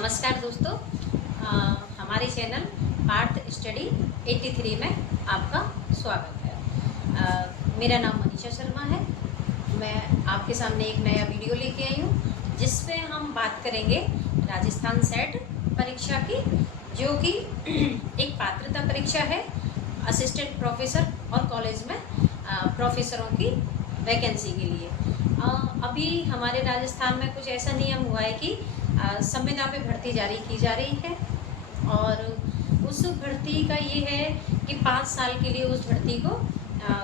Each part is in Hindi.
नमस्कार दोस्तों, हमारे चैनल पार्थ स्टडी 83 में आपका स्वागत है। मेरा नाम मनीषा शर्मा है। मैं आपके सामने एक नया वीडियो लेके आई हूँ जिसमें हम बात करेंगे राजस्थान सेट परीक्षा की, जो कि एक पात्रता परीक्षा है असिस्टेंट प्रोफेसर और कॉलेज में प्रोफेसरों की वैकेंसी के लिए। अभी हमारे राजस्थान में कुछ ऐसा नियम हुआ है कि संविदा पे भर्ती जारी की जा रही है और उस भर्ती का ये है कि 5 साल के लिए उस भर्ती को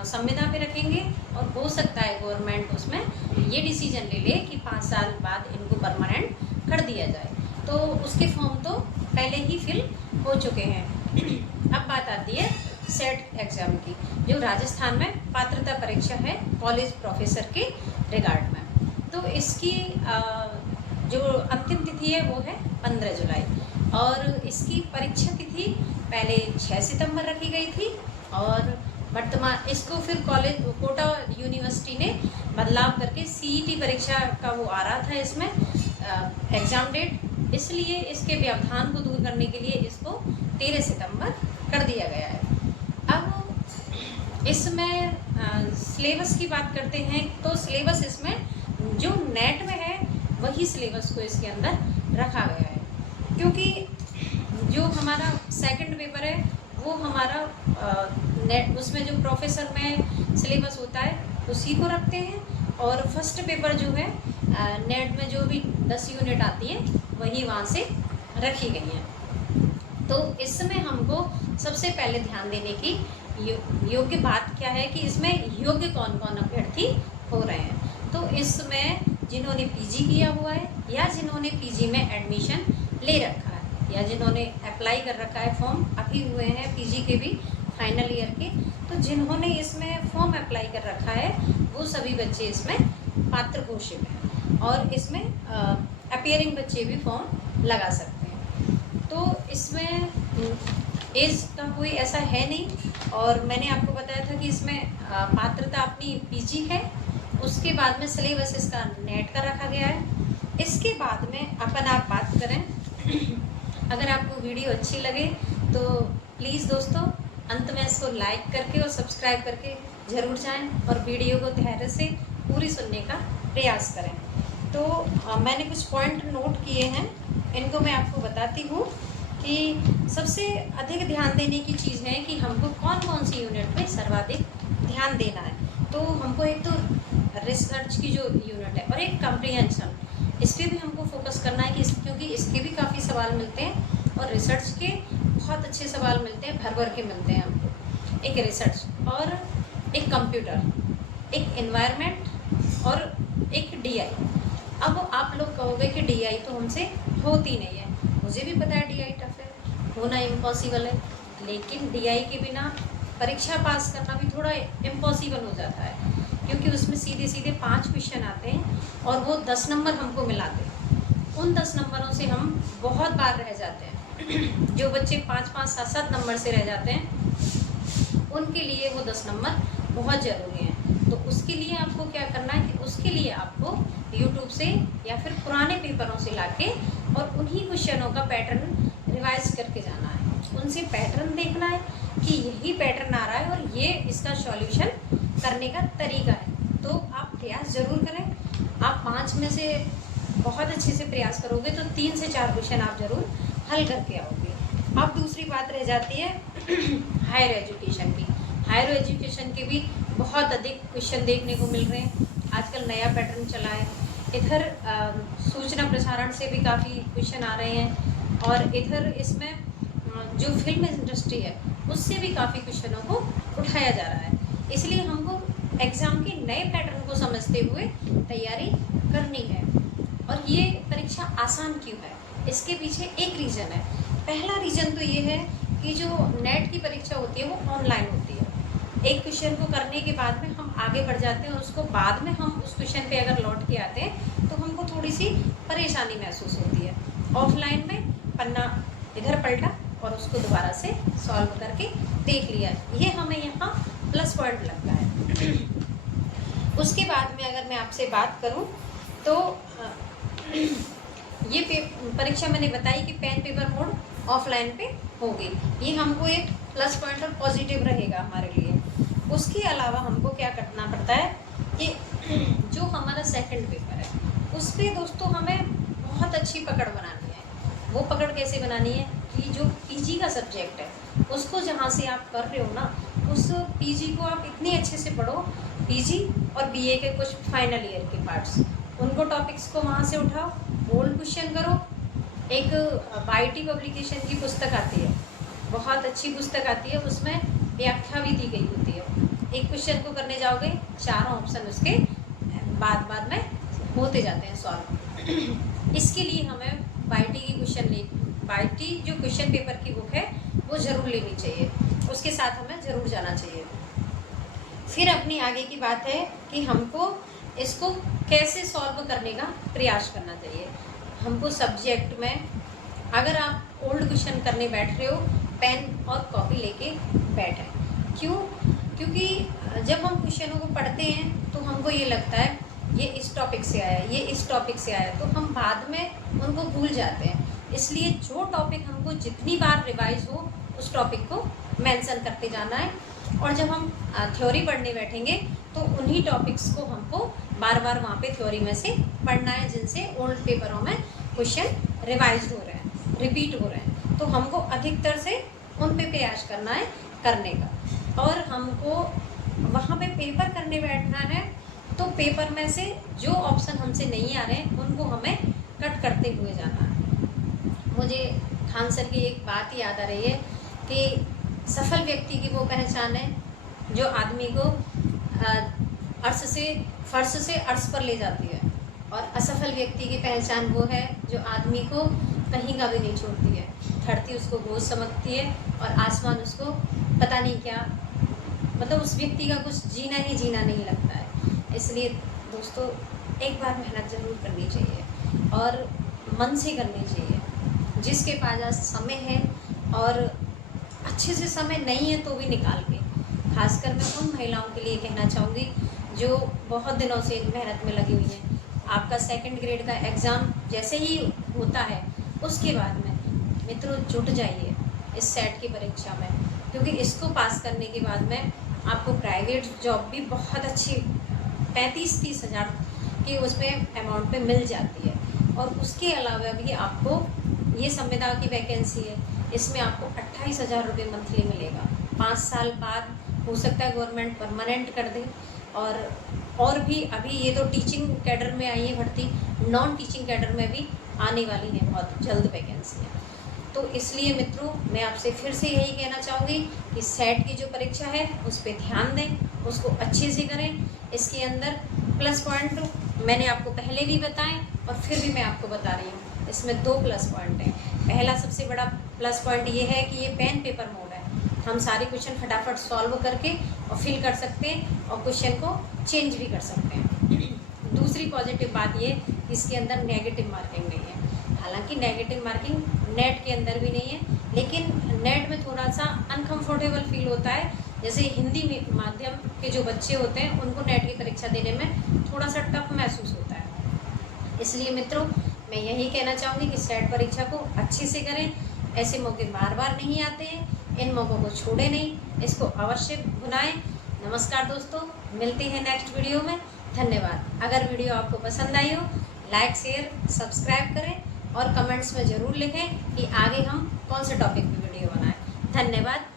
संविदा पे रखेंगे और हो सकता है गवर्नमेंट उसमें ये डिसीजन ले ले कि 5 साल बाद इनको परमानेंट कर दिया जाए। तो उसके फॉर्म तो पहले ही फिल हो चुके हैं। अब बात आती है सेट एग्ज़ाम की, जो राजस्थान में पात्रता परीक्षा है कॉलेज प्रोफेसर के रिगार्ड में। तो इसकी जो अंतिम तिथि है वो है 15 जुलाई और इसकी परीक्षा तिथि पहले 6 सितंबर रखी गई थी और वर्तमान इसको फिर कॉलेज कोटा यूनिवर्सिटी ने बदलाव करके सीईटी परीक्षा का वो आ रहा था इसमें एग्ज़ाम डेट, इसलिए इसके व्यवधान को दूर करने के लिए इसको 13 सितंबर कर दिया गया है। अब इसमें सिलेबस की बात करते हैं तो सिलेबस इसमें जो नेट में है वही सिलेबस को इसके अंदर रखा गया है, क्योंकि जो हमारा सेकंड पेपर है वो हमारा नेट उसमें जो प्रोफेसर में सिलेबस होता है उसी को रखते हैं और फर्स्ट पेपर जो है नेट में जो भी 10 यूनिट आती है वही वहाँ से रखी गई हैं। तो इसमें हमको सबसे पहले ध्यान देने की योग्य बात क्या है कि इसमें योग्य कौन कौन अभ्यर्थी हो रहे हैं। तो इसमें जिन्होंने पीजी किया हुआ है या जिन्होंने पीजी में एडमिशन ले रखा है या जिन्होंने अप्लाई कर रखा है, फॉर्म अभी हुए हैं पीजी के भी फाइनल ईयर के, तो जिन्होंने इसमें फॉर्म अप्लाई कर रखा है वो सभी बच्चे इसमें पात्र घोषित हैं और इसमें अपीयरिंग बच्चे भी फॉर्म लगा सकते हैं। तो इसमें एज का कोई ऐसा है नहीं और मैंने आपको बताया था कि इसमें पात्रता अपनी पीजी है, उसके बाद में सिलेबस इसका नेट का रखा गया है। इसके बाद में अपन आप बात करें, अगर आपको वीडियो अच्छी लगे तो प्लीज़ दोस्तों अंत में इसको लाइक करके और सब्सक्राइब करके ज़रूर जाएं और वीडियो को धैर्य से पूरी सुनने का प्रयास करें। तो मैंने कुछ पॉइंट नोट किए हैं, इनको मैं आपको बताती हूँ कि सबसे अधिक ध्यान देने की चीज़ है कि हमको कौन कौन सी यूनिट पे सर्वाधिक ध्यान देना है। तो हमको एक तो रिसर्च की जो यूनिट है और एक कम्प्रीहेंशन, इस पर भी हमको फोकस करना है कि क्योंकि इसके भी काफ़ी सवाल मिलते हैं और रिसर्च के बहुत अच्छे सवाल मिलते हैं, भर भर के मिलते हैं हमको। एक रिसर्च और एक कंप्यूटर, एक एनवायरनमेंट और एक डीआई। अब आप लोग कहोगे कि डीआई तो हमसे होती नहीं है, मुझे भी पता है डीआई टफ है, होना इम्पॉसिबल है, लेकिन डीआई के बिना परीक्षा पास करना भी थोड़ा इम्पॉसिबल हो जाता है, क्योंकि उसमें सीधे सीधे 5 क्वेश्चन आते हैं और वो 10 नंबर हमको मिलाते हैं। उन 10 नंबरों से हम बहुत बार रह जाते हैं। जो बच्चे 5-5, 7-7 नंबर से रह जाते हैं उनके लिए वो 10 नंबर बहुत ज़रूरी हैं। तो उसके लिए आपको क्या करना है कि उसके लिए आपको यूट्यूब से या फिर पुराने पेपरों से लाके और उन्हीं क्वेश्चनों का पैटर्न रिवाइज करके जाना है, उनसे पैटर्न देखना है कि यही पैटर्न आ रहा है और ये इसका सॉल्यूशन करने का तरीका है। तो आप प्रयास ज़रूर करें। आप 5 में से बहुत अच्छे से प्रयास करोगे तो 3 से 4 क्वेश्चन आप ज़रूर हल करके आओगे। अब दूसरी बात रह जाती है हायर एजुकेशन की। हायर एजुकेशन के भी बहुत अधिक क्वेश्चन देखने को मिल रहे हैं, आजकल नया पैटर्न चला है। इधर सूचना प्रसारण से भी काफ़ी क्वेश्चन आ रहे हैं और इधर इसमें जो फिल्म इंडस्ट्री है उससे भी काफ़ी क्वेश्चनों को उठाया जा रहा है। इसलिए हमको एग्ज़ाम के नए पैटर्न को समझते हुए तैयारी करनी है। और ये परीक्षा आसान क्यों है, इसके पीछे एक रीज़न है। पहला रीज़न तो ये है कि जो नेट की परीक्षा होती है वो ऑनलाइन होती है। एक क्वेश्चन को करने के बाद में हम आगे बढ़ जाते हैं और उसको बाद में हम उस क्वेश्चन पे अगर लौट के आते हैं तो हमको थोड़ी सी परेशानी महसूस होती है। ऑफलाइन में पन्ना इधर पलटा और उसको दोबारा से सॉल्व करके देख लिया, ये हमें यहाँ प्लस पॉइंट लगता है। उसके बाद में अगर मैं आपसे बात करूँ तो ये परीक्षा मैंने बताई कि पेन पेपर मोड ऑफलाइन पे होगी। ये हमको एक प्लस पॉइंट और पॉजिटिव रहेगा हमारे लिए। उसके अलावा हमको क्या करना पड़ता है कि जो हमारा सेकंड पेपर है उस पर दोस्तों हमें बहुत अच्छी पकड़ बनानी है। वो पकड़ कैसे बनानी है कि जो पीजी का सब्जेक्ट है उसको जहाँ से आप कर रहे हो ना, उस पीजी को आप इतने अच्छे से पढ़ो। पीजी और बीए के कुछ फाइनल ईयर के पार्ट्स, उनको टॉपिक्स को वहाँ से उठाओ, बोल्ड क्वेश्चन करो। एक बाईटी पब्लिकेशन की पुस्तक आती है, बहुत अच्छी पुस्तक आती है, उसमें व्याख्या भी दी गई होती है। एक क्वेश्चन को करने जाओगे, चारों ऑप्शन उसके बाद में होते जाते हैं सॉल्व। इसके लिए हमें बाईटी की बाईटी जो क्वेश्चन पेपर की बुक है वो ज़रूर लेनी चाहिए, उसके साथ हमें ज़रूर जाना चाहिए। फिर अपनी आगे की बात है कि हमको इसको कैसे सॉल्व करने का प्रयास करना चाहिए। हमको सब्जेक्ट में अगर आप ओल्ड क्वेश्चन करने बैठ रहे हो, पेन और कॉपी लेके बैठें। क्यों? क्योंकि जब हम क्वेश्चनों को पढ़ते हैं तो हमको ये लगता है ये इस टॉपिक से आया, ये इस टॉपिक से आया, तो हम बाद में उनको भूल जाते हैं। इसलिए जो टॉपिक हमको जितनी बार रिवाइज हो उस टॉपिक को मेंशन करते जाना है। और जब हम थ्योरी पढ़ने बैठेंगे तो उन्हीं टॉपिक्स को हमको बार बार वहाँ पे थ्योरी में से पढ़ना है जिनसे ओल्ड पेपरों में क्वेश्चन रिवाइज हो रहे हैं, रिपीट हो रहे हैं। तो हमको अधिकतर से उन पे प्रयास करना है करने का। और हमको वहाँ पे पेपर करने बैठना है तो पेपर में से जो ऑप्शन हमसे नहीं आ रहे हैं उनको हमें कट करते हुए जाना है। मुझे खान सर की एक बात याद आ रही है कि सफल व्यक्ति की वो पहचान है जो आदमी को फर्श से अर्श पर ले जाती है, और असफल व्यक्ति की पहचान वो है जो आदमी को कहीं का भी नहीं छोड़ती है। धरती उसको बोझ समझती है और आसमान उसको पता नहीं क्या, मतलब उस व्यक्ति का कुछ जीना ही जीना नहीं लगता है। इसलिए दोस्तों एक बार मेहनत ज़रूर करनी चाहिए और मन से करनी चाहिए। जिसके पास समय है और अच्छे से समय नहीं है तो भी निकाल के, खासकर मैं उन महिलाओं के लिए कहना चाहूँगी जो बहुत दिनों से मेहनत में लगी हुई हैं। आपका सेकंड ग्रेड का एग्ज़ाम जैसे ही होता है उसके बाद में मित्रों जुट जाइए इस सेट की परीक्षा में, क्योंकि इसको पास करने के बाद में आपको प्राइवेट जॉब भी बहुत अच्छी 35-30 हज़ार की उसमें अमाउंट पे मिल जाती है। और उसके अलावा भी आपको ये संविदा की वैकेंसी है, इसमें आपको 28,000 रुपये मंथली मिलेगा। 5 साल बाद हो सकता है गवर्नमेंट परमानेंट कर दे। और भी अभी ये तो टीचिंग कैडर में आई है भर्ती, नॉन टीचिंग कैडर में भी आने वाली है बहुत जल्द वैकेंसी। तो इसलिए मित्रों मैं आपसे फिर से यही कहना चाहूँगी कि सेट की जो परीक्षा है उस पर ध्यान दें, उसको अच्छे से करें। इसके अंदर प्लस पॉइंट मैंने आपको पहले भी बताएं और फिर भी मैं आपको बता रही हूँ, इसमें 2 प्लस पॉइंट हैं। पहला सबसे बड़ा प्लस पॉइंट ये है कि ये पेन पेपर मोड है, हम सारे क्वेश्चन फटाफट सॉल्व करके और फिल कर सकते हैं और क्वेश्चन को चेंज भी कर सकते हैं। दूसरी पॉजिटिव बात ये, इसके अंदर नेगेटिव मार्किंग नहीं है। हालांकि नेगेटिव मार्किंग नेट के अंदर भी नहीं है, लेकिन नेट में थोड़ा सा अनकंफर्टेबल फील होता है। जैसे हिंदी माध्यम के जो बच्चे होते हैं उनको नेट की परीक्षा देने में थोड़ा सा टफ महसूस होता है। इसलिए मित्रों मैं यही कहना चाहूँगी कि सेट परीक्षा को अच्छे से करें। ऐसे मौके बार बार नहीं आते हैं, इन मौक़ों को छोड़े नहीं, इसको अवश्य भुनाएं। नमस्कार दोस्तों, मिलते हैं नेक्स्ट वीडियो में। धन्यवाद। अगर वीडियो आपको पसंद आई हो लाइक शेयर सब्सक्राइब करें और कमेंट्स में ज़रूर लिखें कि आगे हम कौन से टॉपिक पर वीडियो बनाएं। धन्यवाद।